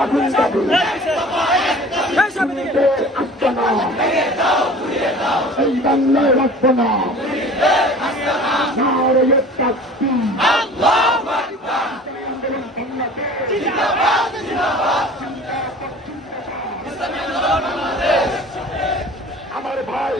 আগুন দাবি আসতো না এই বাংলায় রাখব না আন্দোলন ভাই